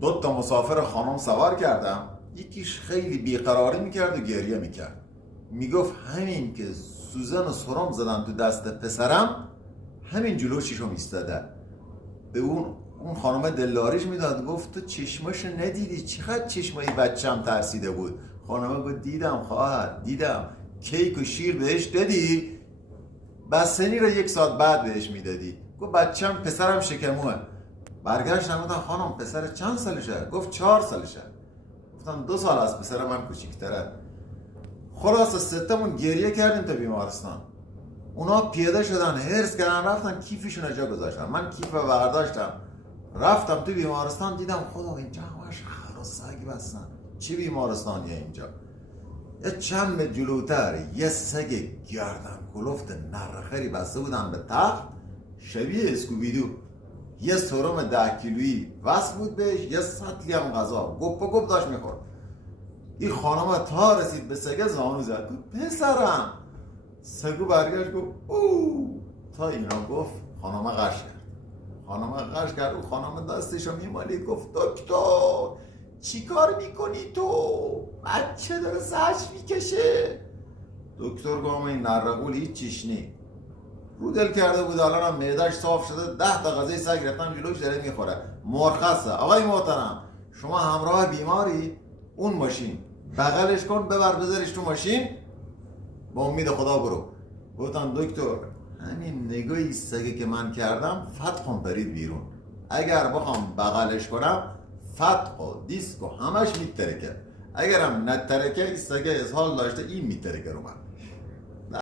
دو تا مسافر خانم سوار کردم، یکیش خیلی بیقراری میکرد و گریه میکرد. میگفت همین که سوزن و سرم زدن تو دست پسرم، همین جلو چشم ایستاده. به اون خانم دلاریش میداد، گفت تو چشماشو ندیدی چقدر چشمای بچم ترسیده بود. خانم گفت دیدم خواهر، دیدم. کیک و شیر بهش دادی؟ بستنی رو 1 ساعت بعد بهش میدادی. گفت بچم پسرم شکموه. برگشتم گفتم خانم پسر چند سالشه؟ گفت 4 سالشه. گفتم 2 سال از پسر من کوچیک‌تره. خلاص ستمون گریه کردیم تا بیمارستان. اونا پیاده شدن، هرس کردن، رفتن کیفشون جا گذاشتن. من کیف رو برداشتم رفتم تو بیمارستان. دیدم خدا اینجا همش خر و سگ بستن. چه بیمارستانیه اینجا؟ یه چند متر جلوتر یه سگ گردن کلفت نرخری بسته بودن به تخت، شبیه اسکوبیدو. یه سرم 10 کیلویی وصل بود بهش، یه سطلی هم غذا گپ و گپ داشت میخورد. این خانم تا رسید به سگه زانو زد، گفت پسرم. سگو برگشت گفت او. تا اینا گفت خانم قش کرد. خانم قش کرد و خانم دستشو میمالی، گفت دکتر چی کار میکنی تو؟ بچه داره سرش میکشه. دکتر گفت این نرقول هیچ چیش نی. رو دل کرده بود، الان هم معده‌اش صاف شده، 10 تا غذای سگ رفتن جلوش داره میخوره. مرخصه. آقای محترم شما همراه بیماری، اون ماشین بغلش کن، ببر بذارش تو ماشین، با امید خدا برو. گفتم دکتر همین نگاهی سگه که من کردم فتحم پرید بیرون. اگر بخوام بغلش کنم فتح و دیسک و همش میترکه. اگرم نترکه این سگه اسهال داشته این میترکه رو من.